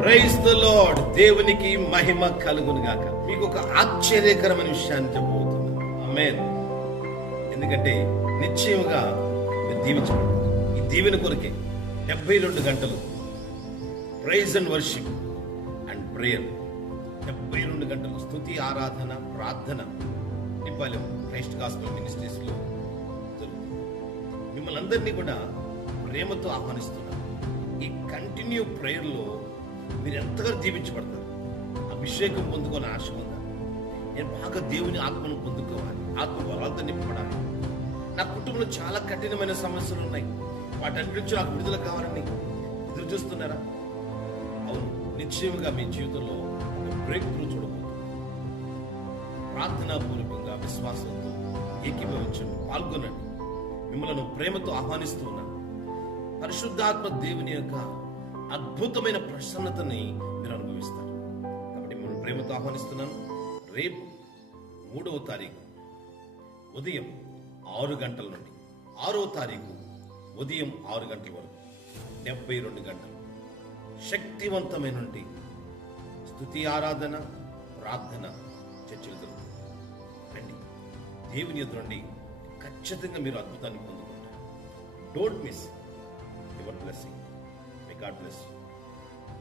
Praise the lord. దేవునికి మహిమ కలుగును గాక. మీకు ఒక ఆశ్చర్యకరమైన విషయాన్ని చెప్పబోతున్నాను. ఆమేన్. ఎందుకంటే నిశ్చయముగా మీరు దీవించబడతారు. ఈ దీవెన కొరకే 72 గంటలు praise and worship and prayer. 72 గంటలు స్తుతి, ఆరాధన, ప్రార్థన నిపాలెం క్రైస్ట్ గాస్పెల్ మినిస్ట్రీస్ లో జరుగుతుంది. మిమ్మల్ని అందరినీ కూడా ప్రేమతో ఆహ్వానిస్తున్నాను. ఈ కంటిన్యూ ప్రేయర్ లో మీరు ఎంతగా దీవించబడతారు. అభిషేకం పొందుకొని ఆశ ఉందా? నేను బాగా దేవుని ఆత్మను పొందుకోవాలి, ఆత్మ బలాలతో నింపబడాలి. నా కుటుంబంలో చాలా కఠినమైన సమస్యలు ఉన్నాయి, వాటన్నిటి నుంచి నాకు విడుదల కావాలని ఎదురు చూస్తున్నారా? అవును, నిశ్చయంగా మీ జీవితంలో బ్రేక్ త్రూ చూడబోతుంది. ప్రార్థనాపూర్వకంగా విశ్వాసంతో ఏకీభవించండి, పాల్గొనండి. మిమ్మల్ని ప్రేమతో ఆహ్వానిస్తూ ఉన్నాను. పరిశుద్ధాత్మ దేవుని యొక్క అద్భుతమైన ప్రసన్నతని మీరు అనుభవిస్తారు. కాబట్టి మిమ్మల్ని ప్రేమతో ఆహ్వానిస్తున్నాను. రేపు 3వ తారీఖు ఉదయం 6 గంటల నుండి 6వ తారీఖు ఉదయం 6 గంటల వరకు 72 గంటలు శక్తివంతమైన స్తుతి, ఆరాధన, ప్రార్థన చర్చలు జరుగుతుంది. రండి, దేవుని ఎదురు నుండి ఖచ్చితంగా మీరు అద్భుతాన్ని పొందుకుంటారు. Don't miss your blessing. May God bless you.